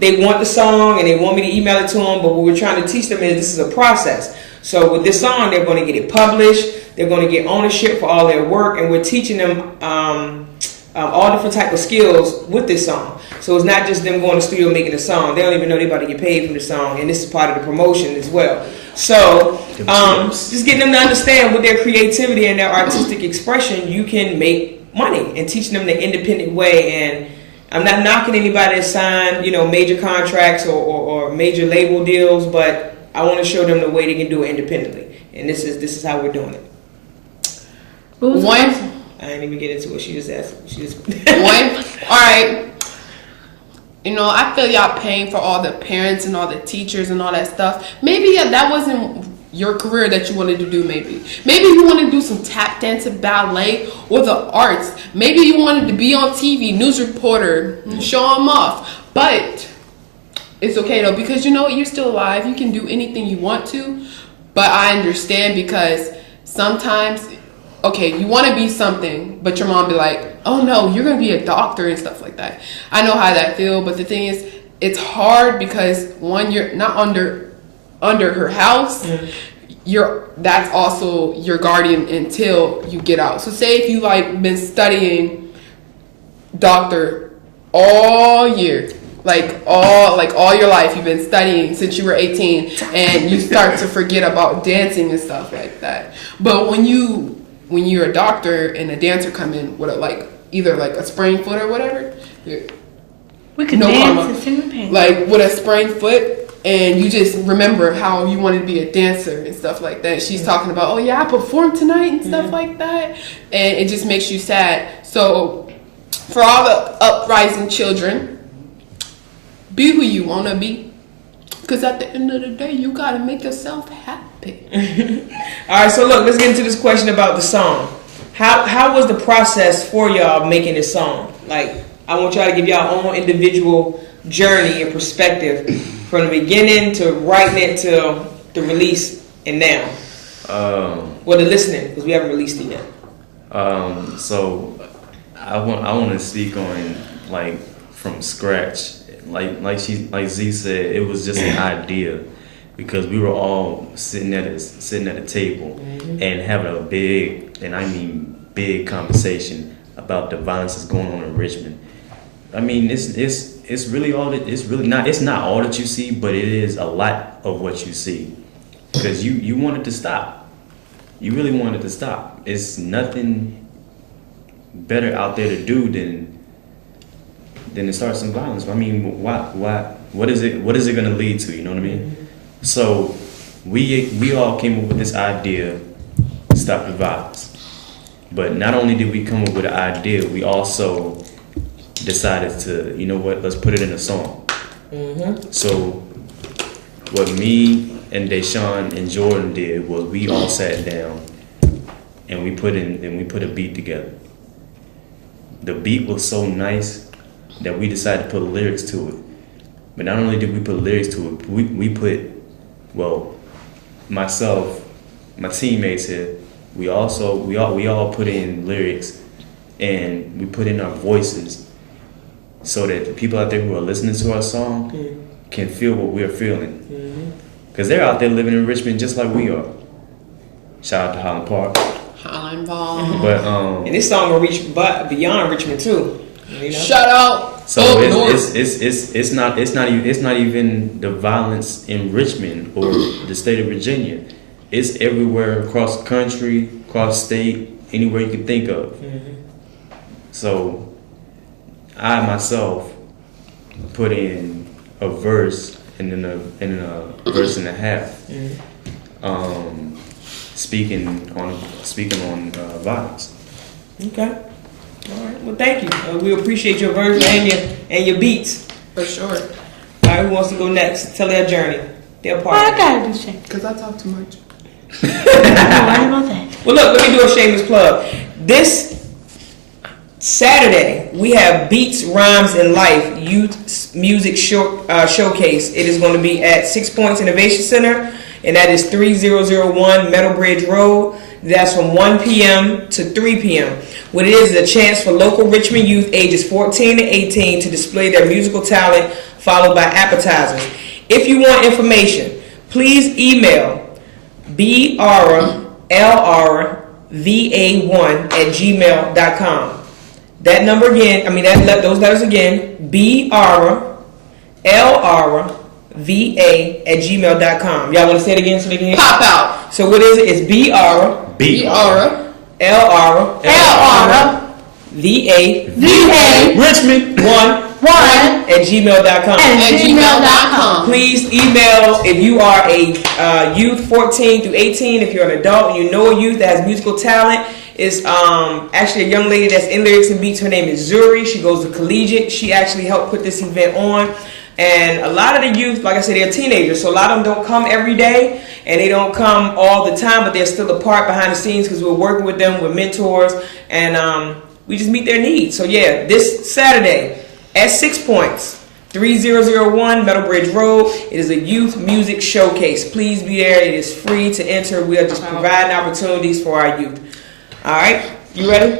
they want the song and they want me to email it to them, but what we're trying to teach them is this is a process. So with this song, they're going to get it published, they're going to get ownership for all their work, and we're teaching them all different type of skills with this song. So it's not just them going to the studio making a song. They don't even know they're about to get paid from the song, and this is part of the promotion as well. So just getting them to understand with their creativity and their artistic expression, you can make money, and teaching them the independent way. And I'm not knocking anybody that signed, major contracts or major label deals, but I want to show them the way they can do it independently. And this is how we're doing it. One. I didn't even get into it. She just asked. One. All right. I feel y'all paying for all the parents and all the teachers and all that stuff. Maybe that wasn't your career that you wanted to do. Maybe you wanted to do some tap dance and ballet or the arts. Maybe you wanted to be on TV, news reporter, show them off. But it's okay though, because you're still alive. You can do anything you want to. But I understand, because sometimes, okay, you want to be something, but your mom be like, oh no, you're going to be a doctor and stuff like that. I know how that feel, but the thing is, it's hard because, one, you're not under her house. That's also your guardian until you get out. So say if you been studying doctor all year, all your life, you've been studying since you were 18, and you start to forget about dancing and stuff like that. But when you're a doctor and a dancer come in with either a sprained foot or whatever, we could dance and sing with a sprained foot, and you just remember how you wanted to be a dancer and stuff like that. She's talking about, oh yeah, I performed tonight and stuff like that, and it just makes you sad. So for all the uprising children, be who you want to be, because at the end of the day, you got to make yourself happy. All right, so look, let's get into this question about the song. How was the process for y'all making this song? I want y'all to give y'all own individual journey and perspective from the beginning to writing it to the release and now. The listening, because we haven't released it yet. So I want to speak on from scratch. Like Z said, it was just an idea, because we were all sitting at a table and having a big conversation about the violence that's going on in Richmond. I mean, it's really not all that you see, but it is a lot of what you see, because you want it to stop. You really want it to stop. It's nothing better out there to do than to start some violence. I mean, what is it going to lead to? You know what I mean? So we all came up with this idea, stop the violence. But not only did we come up with an idea, we also decided to, let's put it in a song. So what me and Deshaun and Jordan did was we all sat down and we put a beat together. The beat was so nice that we decided to put lyrics to it. But not only did we put lyrics to it, we put, myself, my teammates here, we all put in lyrics, and we put in our voices, so that the people out there who are listening to our song can feel what we're feeling. Because they're out there living in Richmond just like we are. Shout out to Highland Park. Highland Park. But and this song will reach beyond Richmond too. Shout out. So it's not even the violence in Richmond or the state of Virginia. It's everywhere across the country, across state, anywhere you can think of. So I myself put in a verse and then a verse and a half, speaking on violence. Okay. All right. Well, thank you. We appreciate your version and your beats. For sure. All right. Who wants to go next? Tell their journey, their part. I gotta do shit. Because I talk too much. Don't worry about that. Well, look. Let me do a shameless plug. This Saturday we have Beats, Rhymes, and Life Youth Music Showcase. It is going to be at 6 Points Innovation Center. and that is 3001 Meadow Bridge Road. That's from 1 p.m. to 3 p.m. What it is a chance for local Richmond youth ages 14 to 18 to display their musical talent, followed by appetizers. If you want information, please email brlrva1@gmail.com. That number again, those letters again, brlrva@gmail.com. Y'all want to say it again so they can hear? Pop out. So what is it? It's brlrva Richmond 1@gmail.com. @gmail.com. Please email if you are a youth 14 through 18. If you're an adult and you know a youth that has musical talent, it's actually a young lady that's in Lyrics and Beats. Her name is Zuri. She goes to Kennhijah. She actually helped put this event on. And a lot of the youth, like I said, they're teenagers, so a lot of them don't come every day, and they don't come all the time, but they're still a part behind the scenes because we're working with them, with mentors, and we just meet their needs. So yeah, this Saturday at 6 Points, 3001 Meadow Bridge Road. It is a youth music showcase. Please be there. It is free to enter. We are just providing opportunities for our youth. All right, you ready?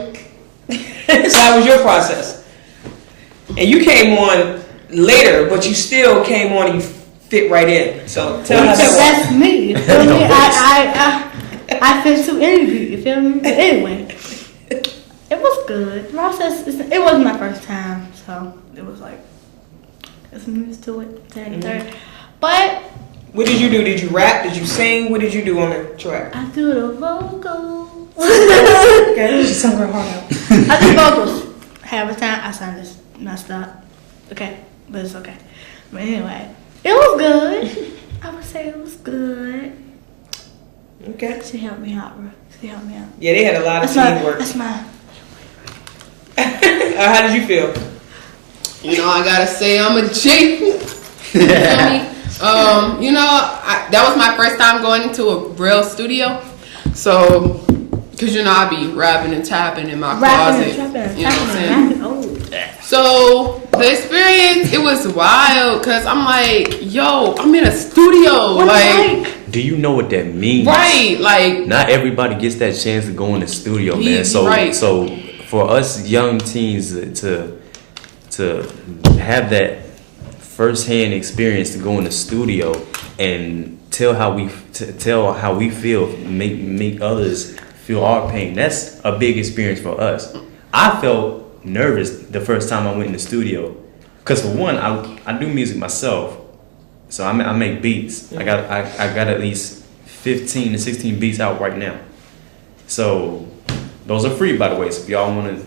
So how was your process? And you came on later, but you still came on and you fit right in. So tell us. That's me. You feel me? I fit to interview. You feel me? But anyway, it was good. The process. It wasn't my first time, so it was like I'm used to it. Third. But What did you do? Did you rap? Did you sing? What did you do on the track? I do the vocals. Okay, she sung her heart out. I do vocals. Half the time I sound just messed up. Okay, but it's okay. But anyway, it was good. I would say it was good. Okay. She helped me out, bro. She helped me out. Yeah, they had a lot of teamwork. That's my. How did you feel? You know, I gotta say I'm a G. You feel me? That was my first time going into a real studio. So, cause I be rapping and tapping in my closet. You know what I'm saying? So the experience, it was wild. Cause I'm like, yo, I'm in a studio. Like, do you know what that means? Right, like not everybody gets that chance to go in the studio, man. So for us young teens to have that first-hand experience to go in the studio and tell how we feel, make others feel our pain. That's a big experience for us. I felt nervous the first time I went in the studio, because for one, I do music myself, so I make beats. I got at least 15 to 16 beats out right now. So those are free, by the way. So if y'all want to,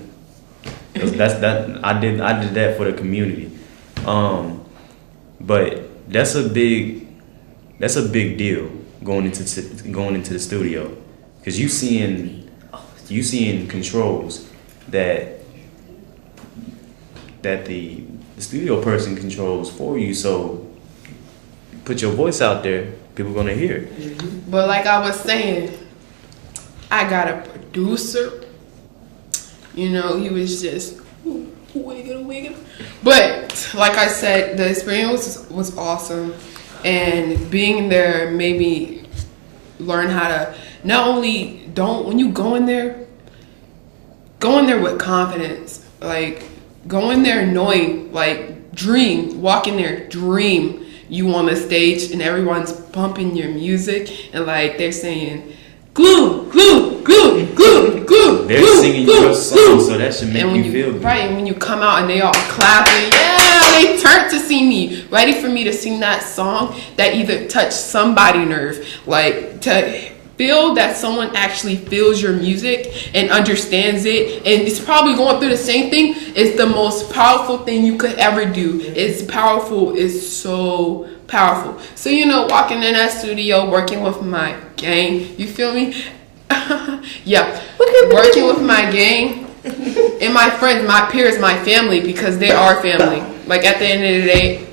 I did that for the community. But that's a big deal going into the studio, because you seeing controls that the studio person controls for you. So put your voice out there, people gonna hear it. But like I was saying, I got a producer. He was just wigging. But like I said, the experience was awesome, and being there made me learn how to when you go in there with confidence. Like, go in there knowing, like, walk in there, dream you on the stage and everyone's pumping your music and like they're saying glue, glue, glue, glue, glue. They're singing your song, so that should make you feel good. Right, and when you come out and they all clapping, yeah, they turn to see me, ready for me to sing that song that either touched somebody's nerve, like to feel that someone actually feels your music and understands it, and it's probably going through the same thing. It's the most powerful thing you could ever do. It's powerful. It's so powerful. So walking in that studio, working with my gang, you feel me? Yeah, working with my gang and my friends, my peers, my family, because they are family. Like, at the end of the day,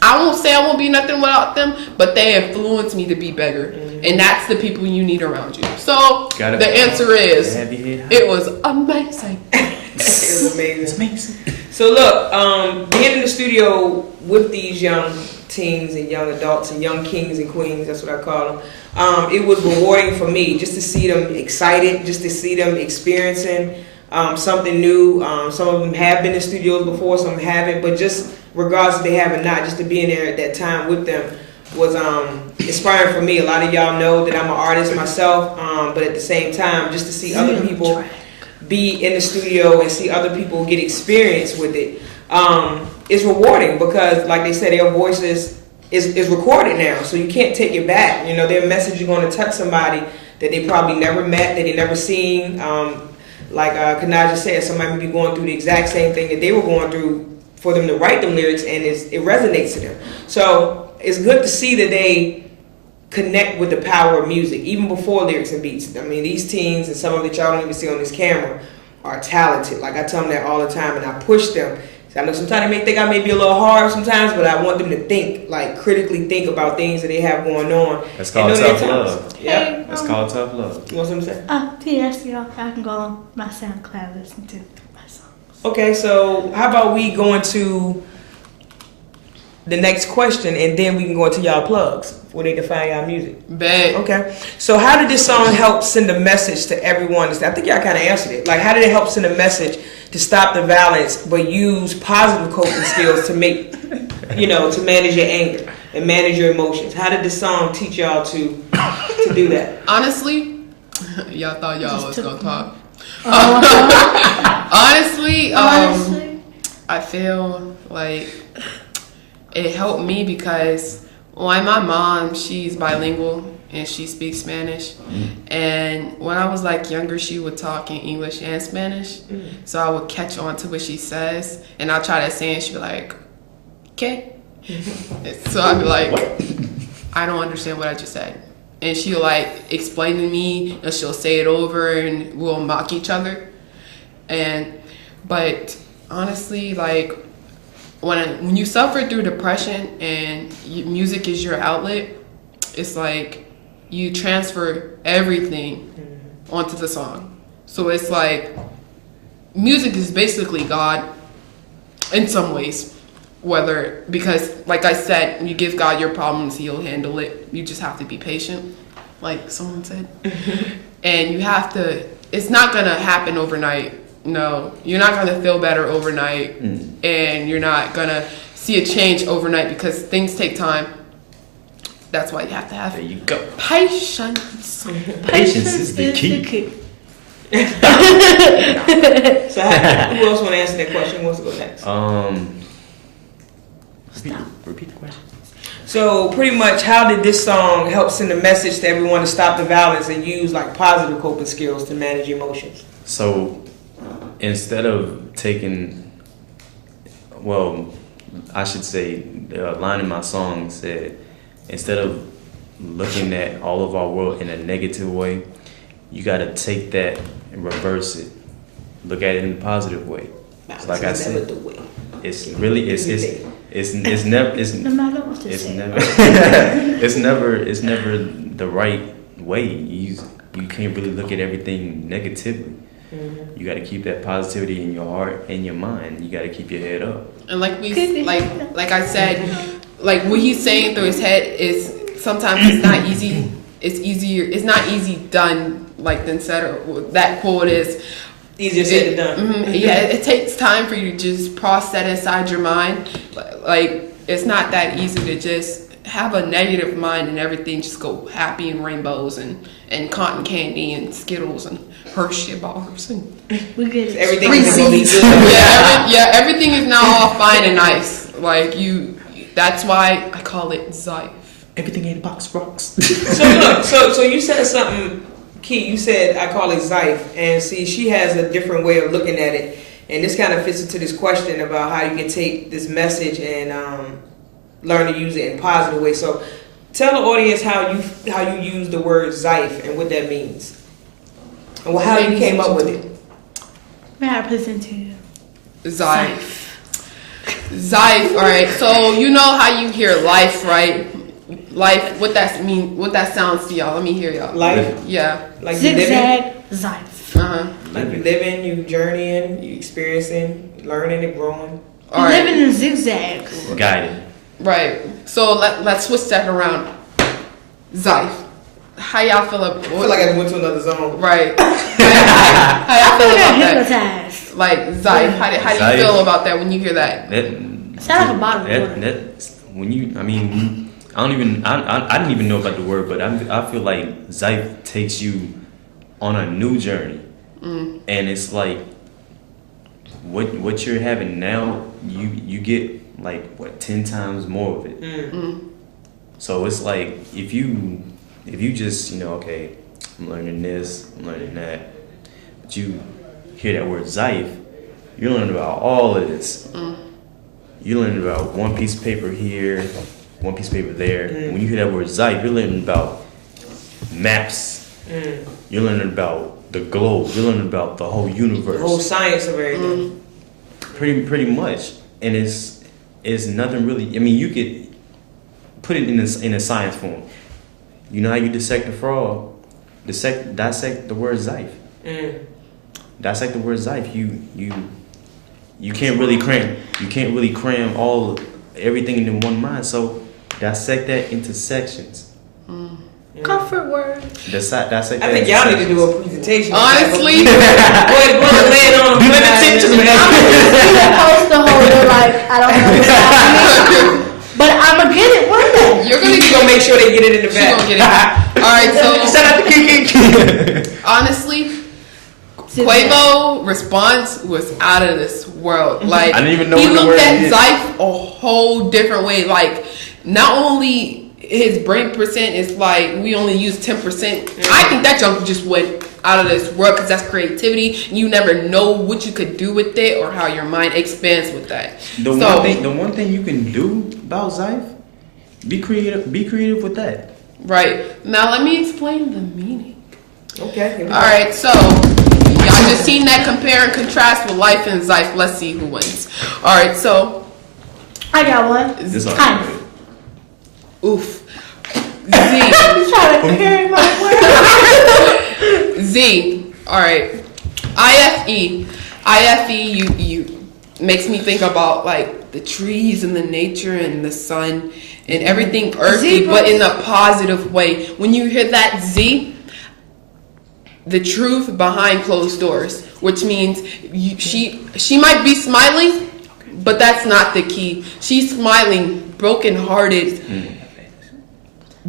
I won't say I won't be nothing without them, but they influence me to be better. And that's the people you need around you. So the answer is, it was amazing. It was amazing. It's amazing. So look, being in the studio with these young teens and young adults and young kings and queens, that's what I call them, it was rewarding for me just to see them excited, just to see them experiencing something new. Some of them have been in studios before, some haven't, but just regardless if they have or not, just to be in there at that time with them was inspiring for me. A lot of y'all know that I'm an artist myself, but at the same time, just to see other people be in the studio and see other people get experience with it, it's rewarding because, like they said, their voices is recorded now, so you can't take it back. You know, their message is going to touch somebody that they probably never met, that they never seen. Like Kennhijah said, somebody may be going through the exact same thing that they were going through for them to write them lyrics, and it resonates to them. So it's good to see that they connect with the power of music, even before lyrics and beats. I mean, these teens and some of that y'all don't even see on this camera are talented. Like I tell them that all the time, and I push them. I know sometimes they may think I may be a little hard sometimes, but I want them to think, like critically think about things that they have going on. That's called tough love. Yeah, that's called tough love. You want something to say? Yes, y'all. I can go on my SoundCloud and listen to my songs. Okay, so how about we go into the next question, and then we can go into y'all plugs where they define y'all music. Bet. Okay, so how did this song help send a message to everyone? I think y'all kind of answered it. Like, how did it help send a message to stop the violence, but use positive coping skills to make, to manage your anger and manage your emotions? How did this song teach y'all to do that? Honestly, y'all thought y'all was gonna talk. Honestly, I feel like it helped me because my mom, she's bilingual and she speaks Spanish. And when I was like younger, she would talk in English and Spanish. So I would catch on to what she says, and I'll try to say it, and she'd be like, "Okay." So I'd be like, "What? I don't understand what I just said." And she'll like explain to me, and she'll say it over, and we'll mock each other. But honestly, like when you suffer through depression and music is your outlet, it's like you transfer everything onto the song. So it's like music is basically God in some ways. Because like I said, you give God your problems, he'll handle it. You just have to be patient, like someone said. And you have to, it's not gonna happen overnight. No, you're not gonna feel better overnight, and you're not gonna see a change overnight because things take time. That's why you have to have There you go. patience. Patience is the key. So who else want to answer that question? Who wants to go next? Repeat the question. So pretty much, how did this song help send a message to everyone to stop the violence and use like positive coping skills to manage emotions? So instead of taking, I should say, the line in my song said, instead of looking at all of our world in a negative way, you got to take that and reverse it. Look at it in a positive way. So like I said, it's really it's never No matter what you say. it's never the right way. You can't really look at everything negatively. You got to keep that positivity in your heart and your mind. You got to keep your head up. And like I said, like what he's saying through his head is sometimes it's not easy. It's easier. It's not easy done like than said. Or that quote is easier said than done. Yeah, it takes time for you to just process that inside your mind. Like it's not that easy to just have a negative mind and everything just go happy and rainbows and cotton candy and Skittles and Hershey bars and we get it. Everything is gonna be good. Everything is now all fine and nice. Like that's why I call it Zife. Everything in a box rocks. So you said something key. You said I call it Zife, and see, she has a different way of looking at it, and this kind of fits into this question about how you can take this message and learn to use it in a positive way. So tell the audience how you use the word Zife and what that means. And how you came up with it. May I present to you? Zife. All right. So you know how you hear life, right? Life. What that sounds to y'all? Let me hear y'all. Life. Yeah. Like you living. Zigzag Zife. Like you living, you journeying, you experiencing learning and growing. All right. Living in zigzags. Guided. Right. So let's switch that around. Zyfe. How y'all feel about I feel like I just went to another zone. Right. How y'all feel about that? Hypnotized. Like Zyfe. How do Zyfe. you feel about that when you hear that? Sound like a bottle of water. That's when you. I mean, I didn't even know about the word, but I feel like Zyfe takes you on a new journey, and it's like what you're having now. You get like 10 times more of it. So it's like if you just okay, I'm learning this, I'm learning that, but you hear that word Zyfe, you're learning about all of this. You're learning about one piece of paper here, one piece of paper there. When you hear that word Zyfe, you're learning about maps. You're learning about the globe. You're learning about the whole universe. The whole science of everything. Pretty much, and it's nothing really. I mean, you could put it in a science form. You know how you dissect a frog? Dissect the word Zyfe. Dissect the word Zyfe. You can't really cram. You can't really cram everything into one mind. So dissect that into sections. Comfort word. Dissect I that think into y'all need to sections. do a presentation. Honestly, go ahead lay it on Do the teachers, I'm a poster holder, like, I don't know what's happening. But I'm going to get it one day. you're You gonna make sure they get it in the She back. gonna get it. All right. So Shout out to Kiki. honestly, Quavo response was out of this world. Like I didn't even know he what the looked word at is. Zyfe a whole different way. Like not only his brain percent is like we only use 10%. I think that junk just went out of this world because that's creativity. You never know what you could do with it or how your mind expands with that. The one thing you can do about Zyfe, be creative. Be creative with that. Right now, let me explain the meaning. Okay. All right, so y'all just seen that compare and contrast with life and Zyfe. Let's see who wins. All right, so I got one. This Kind of. oof. Z. I'm trying to carry my word. Z. All right. IFE. IFE. You makes me think about like the trees and the nature and the sun and everything earthy, Zebras. but in a positive way. When you hear that Z, the truth behind closed doors, which means she might be smiling, but that's not the key. She's smiling, brokenhearted,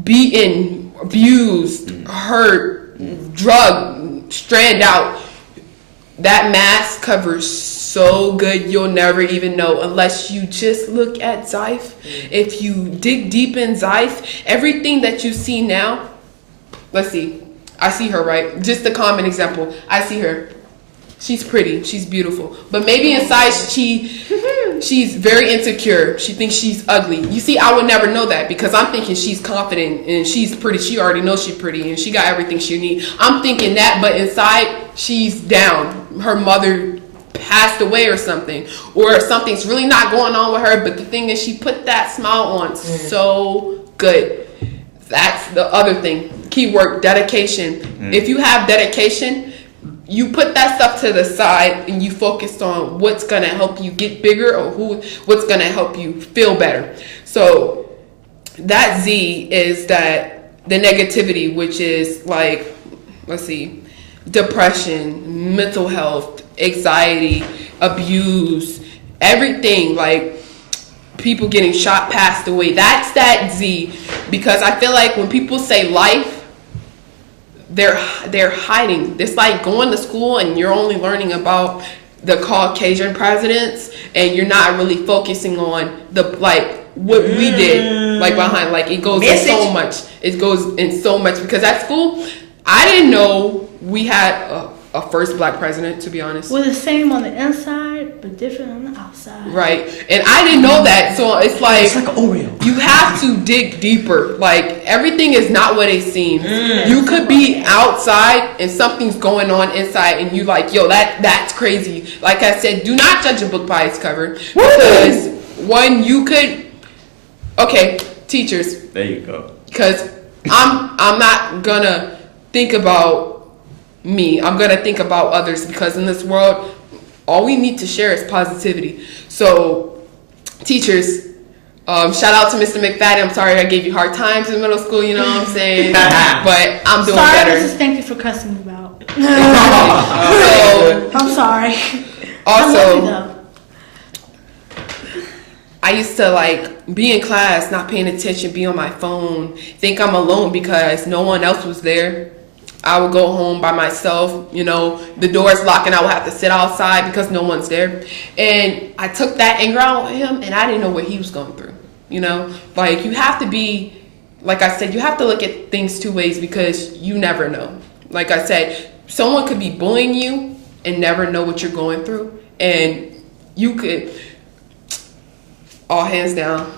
beaten, abused, hurt, drugged, stranded out. That mask covers so good you'll never even know unless you just look at Zyfe. If you dig deep in Zyfe, everything that you see now, let's see. I see her, right? Just a common example. I see her. She's pretty. She's beautiful. But maybe inside she's very insecure. She thinks she's ugly. You see, I would never know that because I'm thinking she's confident and she's pretty. She already knows she's pretty and she got everything she needs. I'm thinking that, but inside she's down. Her mother passed away or something. Or something's really not going on with her. But the thing is she put that smile on so good. That's the other thing. Keyword, dedication. If you have dedication, you put that stuff to the side and you focus on what's going to help you get bigger or what's going to help you feel better. So that Z is that the negativity, which is like, let's see, depression, mental health, anxiety, abuse, everything, like people getting shot, passed away. That's that Z, because I feel like when people say life, they're hiding. It's like going to school and you're only learning about the Caucasian presidents and you're not really focusing on the like what we did like behind, like it goes in so much. It goes in so much because at school I didn't know we had a first black president, to be honest. We're the same on the inside, but different on the outside. Right. And I didn't know that. So it's like an Oreo. you have to dig deeper. Like everything is not what it seems. You could be outside and something's going on inside and you like, yo, that's crazy. Like I said, do not judge a book by its cover. Because one, you could teachers. There you go. Because I'm not gonna think about me. I'm gonna think about others because in this world all we need to share is positivity. So, teachers, shout out to Mr. McFadden. I'm sorry I gave you hard times in middle school, you know what I'm saying? But I'm doing better. Mrs. Thank you for cussing me out. So, I'm sorry. Also, I used to like be in class, not paying attention, be on my phone, think I'm alone because no one else was there. I would go home by myself, you know, the door's locked and I would have to sit outside because no one's there. And I took that anger out on him and I didn't know what he was going through, you know? Like, you have to be, like I said, you have to look at things two ways because you never know. Like I said, someone could be bullying you and never know what you're going through. And you could, all hands down,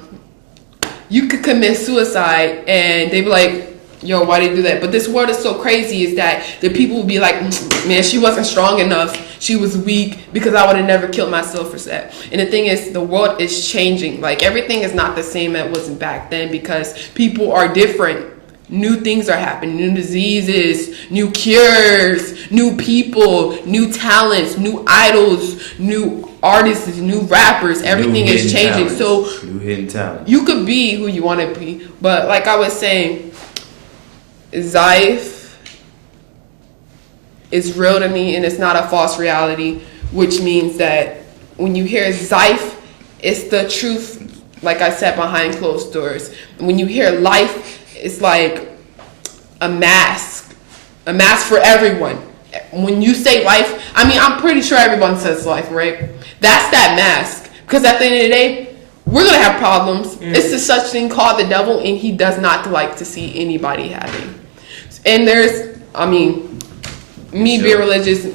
you could commit suicide and they'd be like, yo, why did you do that? But this world is so crazy is that the people will be like, man, she wasn't strong enough. She was weak because I would have never killed myself for that. And the thing is, the world is changing. Like, everything is not the same as it was back then because people are different. New things are happening, new diseases, new cures, new people, new talents, new idols, new artists, new rappers. Everything is changing. Talents. So new hidden talent. You could be who you want to be. But like I was saying, Zife is real to me and it's not a false reality, which means that when you hear Zife, it's the truth, like I said, behind closed doors. When you hear life, it's like a mask for everyone. When you say life, I mean, I'm pretty sure everyone says life, right? That's that mask. Because at the end of the day, we're going to have problems. It's a such thing called the devil, and he does not like to see anybody happy. And there's, I mean, me being religious,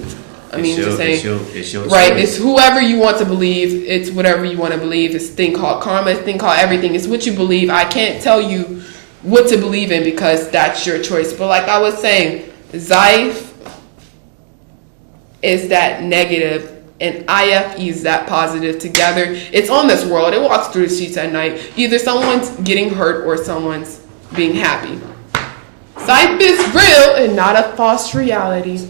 I mean, just saying, right, it's whoever you want to believe, it's whatever you want to believe. It's a thing called karma, it's a thing called everything. It's what you believe. I can't tell you what to believe in because that's your choice. But like I was saying, Zife is that negative and IFE is that positive together. It's on this world. It walks through the streets at night. Either someone's getting hurt or someone's being happy. Zife is real and not a false reality.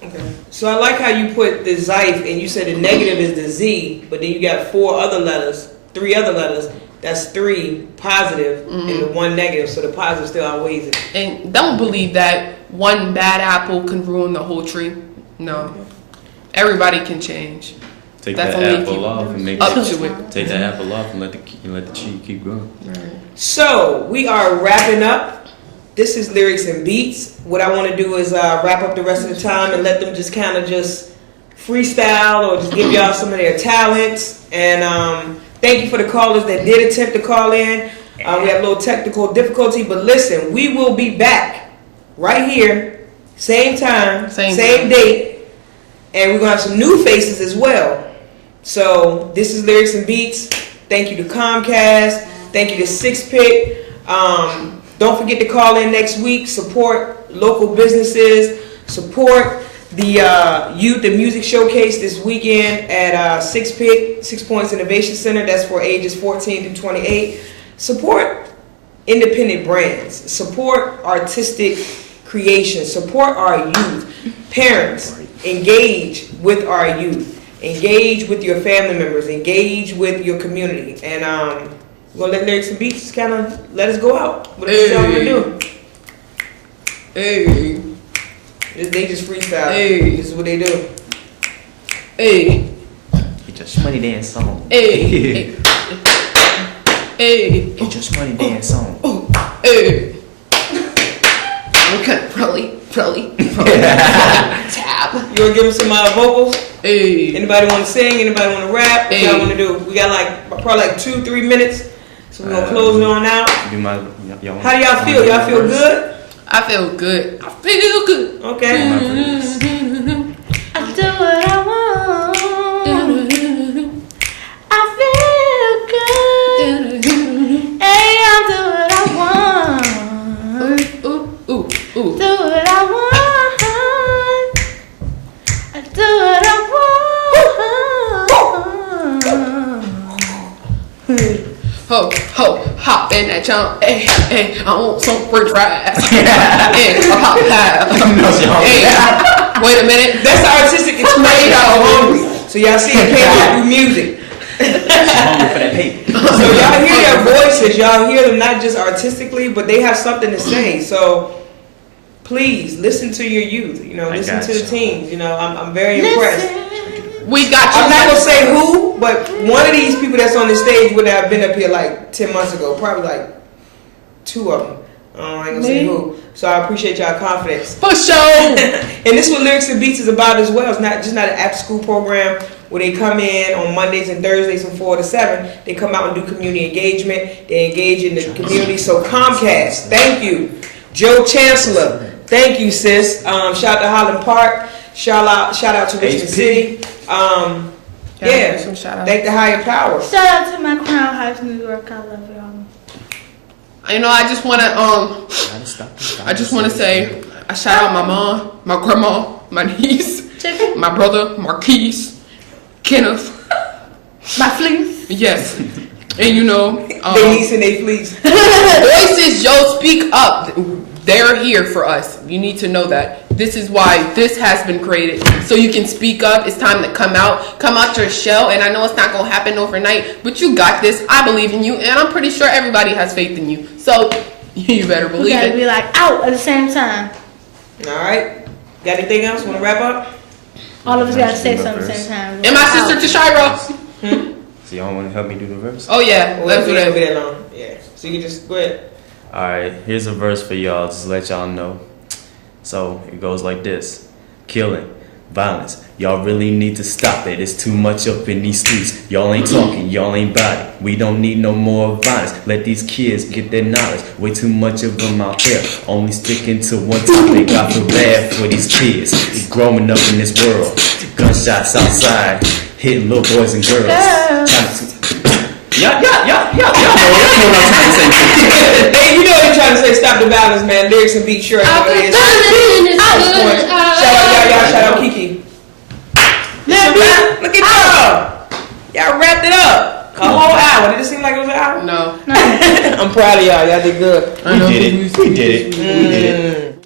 Okay. So I like how you put the Zife and you said the negative is the Z, but then you got 3 other letters. That's 3 positive and the 1 negative, so the positive still outweighs it. And don't believe that one bad apple can ruin the whole tree. No. Everybody can change. Take That's that only apple off and make up it, to it. Take that apple off and let the tree keep growing. Right. So we are wrapping up. This is Lyrics and Beats. What I want to do is wrap up the rest of the time and let them just kind of just freestyle or just give y'all some of their talents. And thank you for the callers that did attempt to call in. We have a little technical difficulty, but listen, we will be back right here, same time, same date, and we're going to have some new faces as well. So this is Lyrics and Beats. Thank you to Comcast. Thank you to Six Pick. Don't forget to call in next week. Support local businesses. Support the Youth and Music Showcase this weekend at Six Pick, 6 Points Innovation Center. That's for ages 14 through 28. Support independent brands. Support artistic creation. Support our youth. Parents, engage with our youth. Engage with your family members. Engage with your community. And we're going to let Lyrics and Beats kind of let us go out. What y'all want to do? Hey. They just freestyle. Hey. This is what they do. Hey. Get your shmoney dance song. Hey. Hey. Get your shmoney dance song. Hey. Okay, probably tab. You want to give them some vocals? Hey. Anybody want to sing? Anybody want to rap? What Hey. y'all want to do? We got probably 2-3 minutes. So we're going to close it on out. How do y'all feel? Y'all feel good? I feel good. I feel good. Okay. I do what I want. I feel good. Hey, I do what I want. Ooh. Do what I want. I do what I want. Ho, hop in that jump. Hey, I want some french fries. Hey, a pop pie. Hey, wait a minute. That's the artistic expression. Tomato. So y'all see it came out through music. Hungry for that paper. So y'all hear their voices. Y'all hear them not just artistically, but they have something to say. So please listen to your youth. You know, listen to the teens. You know, I'm very impressed. We got you. I'm not gonna say who, but one of these people that's on the stage would have been up here like 10 months ago. Probably like 2 of them. I ain't gonna say who. So I appreciate y'all confidence. For sure. And this is what Lyrics and Beats is about as well. It's not just not an after school program where they come in on Mondays and Thursdays from 4 to 7. They come out and do community engagement. They engage in the community. So Comcast, thank you. Joe Chancellor, thank you, sis. Shout out to Highland Park. Shout out to Richmond City. Yeah, thank the higher power. Shout out to my Crown Heights, New York. I love y'all. You know, I just wanna say, I shout out my mom, my grandma, my niece, my brother, Marquise, Kenneth, my fleece. Yes, and you know, they niece and they fleece. Voices, yo, speak up. They're here for us. You need to know that. This is why this has been created. So you can speak up. It's time to come out your shell. And I know it's not going to happen overnight, but you got this. I believe in you. And I'm pretty sure everybody has faith in you. So you better believe you gotta it. be like out at the same time. All right. Got anything else? Want to wrap up? All of us gotta say something at the same time. And my sister Tyaisha. So y'all want to help me do the verse? Oh yeah, let's do that. Yeah. So you can just go ahead. All right, here's a verse for y'all, just to let y'all know. So it goes like this: killing, violence, y'all really need to stop it. It's too much up in these streets. Y'all ain't talking, y'all ain't about it. We don't need no more violence. Let these kids get their knowledge. Way too much of them out there, only sticking to one topic. I feel bad for these kids growing up in this world. Gunshots outside, hitting little boys and girls. Yeah. Y'all know what I'm trying to say. Hey, you know what you're trying to say. Stop the violence, man. Lyrics and Beats, sure. Shout out y'all. Shout out Kiki. Look at y'all. Y'all wrapped it up. A whole hour. Did it seem like it was an hour? No. I'm proud of y'all. Y'all did good. We did it.